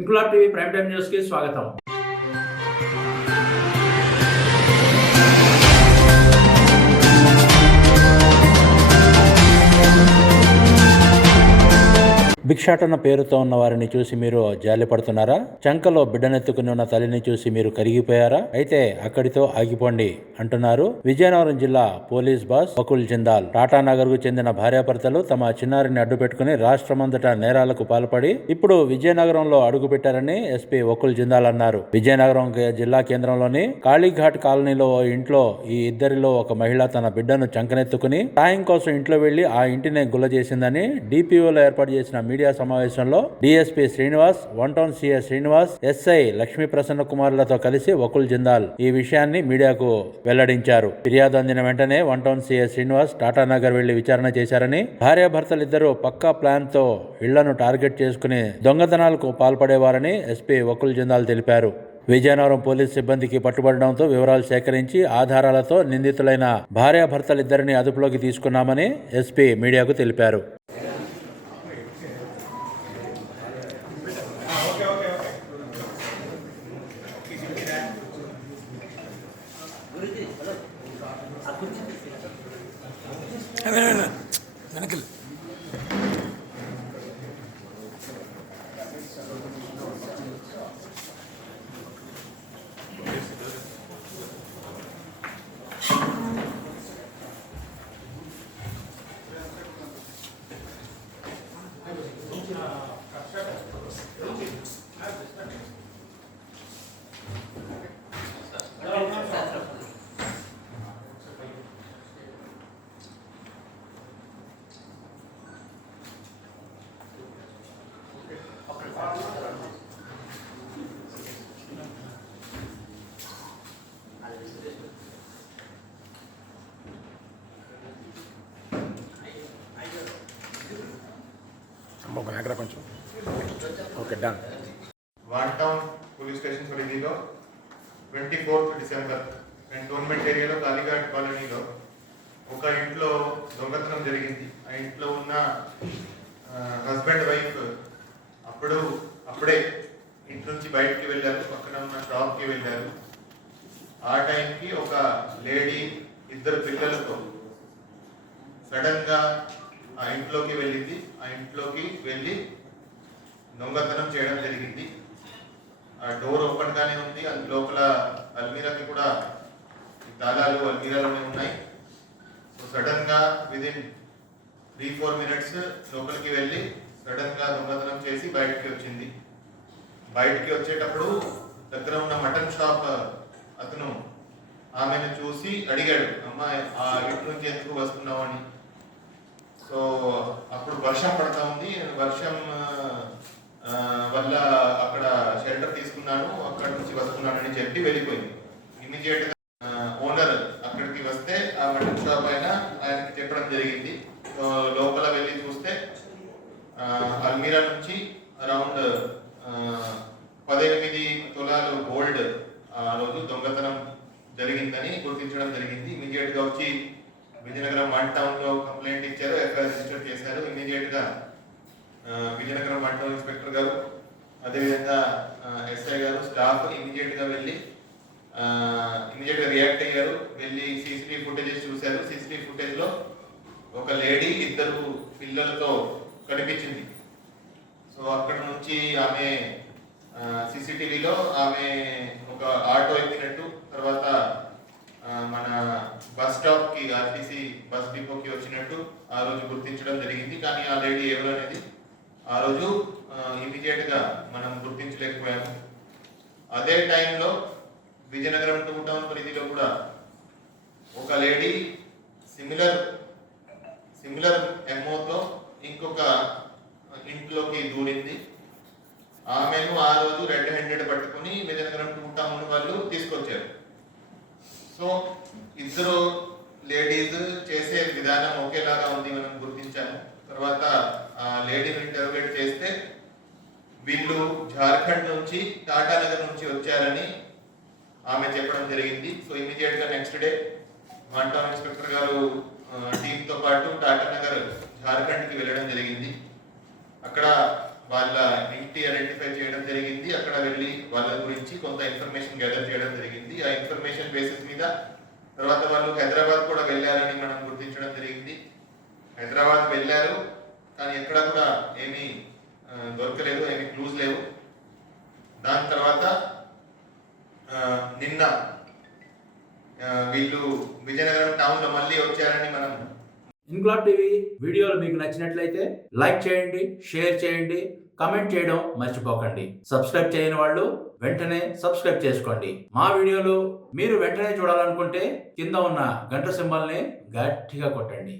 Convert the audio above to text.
Inquilab TV prime time news కి స్వాగతం. భిక్షాటన పేరుతో ఉన్న వారిని చూసి మీరు జాలిపడుతున్నారా? చంకలో బిడ్డనెత్తుకుని ఉన్న తల్లిని చూసి మీరు కరిగిపోయారా? అయితే అక్కడితో ఆగిపోండి అంటున్నారు విజయనగరం జిల్లా పోలీస్ బాస్ వకుల్ జిందాల్. టాటానగర్ కు చెందిన భార్యాభర్తలు తమ చిన్నారిని అడ్డు పెట్టుకుని రాష్ట్రమంతటా నేరాలకు పాల్పడి ఇప్పుడు విజయనగరంలో అడుగుపెట్టారని ఎస్పీ వకుల్ జిందాల్ అన్నారు. విజయనగరం జిల్లా కేంద్రంలోని కాళీఘాట్ కాలనీలో ఓ ఇంట్లో ఈ ఇద్దరిలో ఒక మహిళ తన బిడ్డను చంకనెత్తుకుని సాయం కోసం ఇంట్లో వెళ్లి ఆ ఇంటిని గుల్ల చేసిందని డిపిఓలో ఏర్పాటు చేసిన మీడియా సమావేశంలో DSP Srinivas, one town CS Srinivas, SI Lakshmi Prasanna కుమార్లతో కలిసి వకుల్ జిందాల్ ఈ విషయాన్ని మీడియాకు వెల్లడించారు. ఫిర్యాదు అందిన వెంటనే one town CS Srinivas Tatanagar వెళ్లి విచారణ చేశారని, భార్యాభర్తలిద్దరూ పక్కా ప్లాన్ తో ఇళ్లను టార్గెట్ చేసుకుని దొంగతనాలకు పాల్పడేవారని ఎస్పీ వకుల్ జిందాల్ తెలిపారు. విజయనగరం పోలీస్ సిబ్బందికి పట్టుబడడంతో వివరాలు సేకరించి ఆధారాలతో నిందితులైన భార్యాభర్తలిద్దరిని అదుపులోకి తీసుకున్నామని ఎస్పీ మీడియాకు తెలిపారు. వెనకలు కొంచెం okay done. One town police station పరిధిలో 24th డిసెంబర్ కంటోన్మెంట్ ఏరియాలో కాళీఘాట్ కాలనీలో ఒక ఇంట్లో దొంగతనం జరిగింది. ఆ ఇంట్లో ఉన్న హస్బెండ్ వైఫ్ అప్పుడే ఇంటి నుంచి బయటికి వెళ్ళారు, పక్కన ఉన్న షాప్కి వెళ్ళారు. ఆ టైంకి ఒక లేడీ ఇద్దరు పిల్లలతో సడన్గా ఆ ఇంట్లోకి వెళ్ళింది. ఆ ఇంట్లోకి వెళ్ళి దొంగతనం చేయడం జరిగింది. ఆ డోర్ ఓపెన్ గానే ఉంది. అది లోపల అల్మీరాకి కూడా తాళాలు అల్మీరాలోనే ఉన్నాయి. సో సడన్ గా విదిన్ 3-4 minutes లోపలికి వెళ్ళి సడన్ గా దొంగతనం చేసి బయటికి వచ్చింది. బయటికి వచ్చేటప్పుడు దగ్గర ఉన్న మటన్ షాప్ అతను ఆమెను చూసి అడిగాడు, అమ్మాయి ఆ ఇంటి నుంచి ఎందుకు వస్తున్నావు అని. సో అప్పుడు వర్షం పడతా ఉంది. వర్షం వల్ల అక్కడ షెల్టర్ తీసుకున్నాను, అక్కడ నుంచి వస్తున్నానని చెప్పి వెళ్ళిపోయింది. ఇమీడియట్ గా ఓనర్ అక్కడికి వస్తే ఆ మటన్ షాప్ ఆయనకి చెప్పడం జరిగింది. సో లోపల వెళ్ళి చూస్తే అల్మీరా నుంచి అరౌండ్ 18 తులాలు గోల్డ్ ఆ రోజు దొంగతనం జరిగిందని గుర్తించడం జరిగింది. ఇమీడియట్ గా వచ్చి విజయనగరం వన్ టౌన్ లో కంప్లైంట్ ఇచ్చారు, ఎఫ్ఐఆర్ రిజిస్టర్ చేశారు. ఇమీడియట్ గా విజయనగరం వన్ టౌన్ ఇన్స్పెక్టర్ గారు, అదేవిధంగా ఎస్ఐ గారు, స్టాఫ్ ఇమీడియట్ గా రియాక్ట్ అయ్యారు. వెళ్ళి సీసీటీవీ ఫుటేజెస్ చూశారు. సీసీటీవీ ఫుటేజ్ లో ఒక లేడీ ఇద్దరు పిల్లలతో కనిపించింది. సో అక్కడ నుంచి ఆమె సీసీటీవీలో ఆమె ఒక ఆటో ఎక్కినట్టు, తర్వాత మన బస్ స్టాప్ కి ఆర్టీసీ బస్ డిపోకి వచ్చినట్టు ఆ రోజు గుర్తించడం జరిగింది. కానీ ఆ లేడీ ఎవరు అనేది ఆ రోజు ఇమీడియట్ గా మనం గుర్తించలేకపోయాము. అదే టైంలో విజయనగరం 2 టౌన్ పరిధిలో కూడా ఒక లేడీ సిమిలర్ ఎంఓతో ఇంకొక ఇంట్లోకి దూరింది. ఆమెను ఆ రోజు రెడ్ హ్యాండెడ్ పట్టుకుని విజయనగరం 2 టౌన్ వాళ్ళు తీసుకొచ్చారు. సో ఇద్దరు లేడీస్ చేసే విధానం ఒకేలాగా ఉంది, మనం గుర్తించాము. తర్వాత ఆ లేడీని ఇంటర్వ్యూట్ చేస్తే వీళ్ళు జార్ఖండ్ నుంచి టాటానగర్ నుంచి వచ్చారని ఆమె చెప్పడం జరిగింది. సో ఇమీడియట్ గా నెక్స్ట్ డే మా టౌన్ ఇన్స్పెక్టర్ గారు టీమ్ తో పాటు టాటానగర్ జార్ఖండ్ కి వెళ్ళడం జరిగింది. అక్కడ వాళ్ళ ఇంటి ఐడెంటిఫై చేయడం జరిగింది. అక్కడ వెళ్ళి వాళ్ళ గురించి కొంత ఇన్ఫర్మేషన్ గ్యాదర్ చేయడం జరిగింది. ఆ ఇన్ఫర్మేషన్ బేసిస్ మీద తర్వాత వాళ్ళు హైదరాబాద్ కూడా వెళ్ళారని మనం గుర్తించడం జరిగింది. హైదరాబాద్ వెళ్ళారు, కానీ ఎక్కడ కూడా ఏమీ దొరకలేదు, ఏమీ క్లూజ్ లేవు. దాని తర్వాత నిన్న వీళ్ళు విజయనగరం టౌన్ లో మళ్ళీ వచ్చారని మనం. ఇన్క్లాబ్ టీవీ వీడియోలు మీకు నచ్చినట్లయితే లైక్ చేయండి, షేర్ చేయండి, కమెంట్ చేయడం మర్చిపోకండి. సబ్స్క్రైబ్ చేయని వాళ్ళు వెంటనే సబ్స్క్రైబ్ చేసుకోండి. మా వీడియోలు మీరు వెంటనే చూడాలనుకుంటే కింద ఉన్న గంట సింబల్ని గట్టిగా కొట్టండి.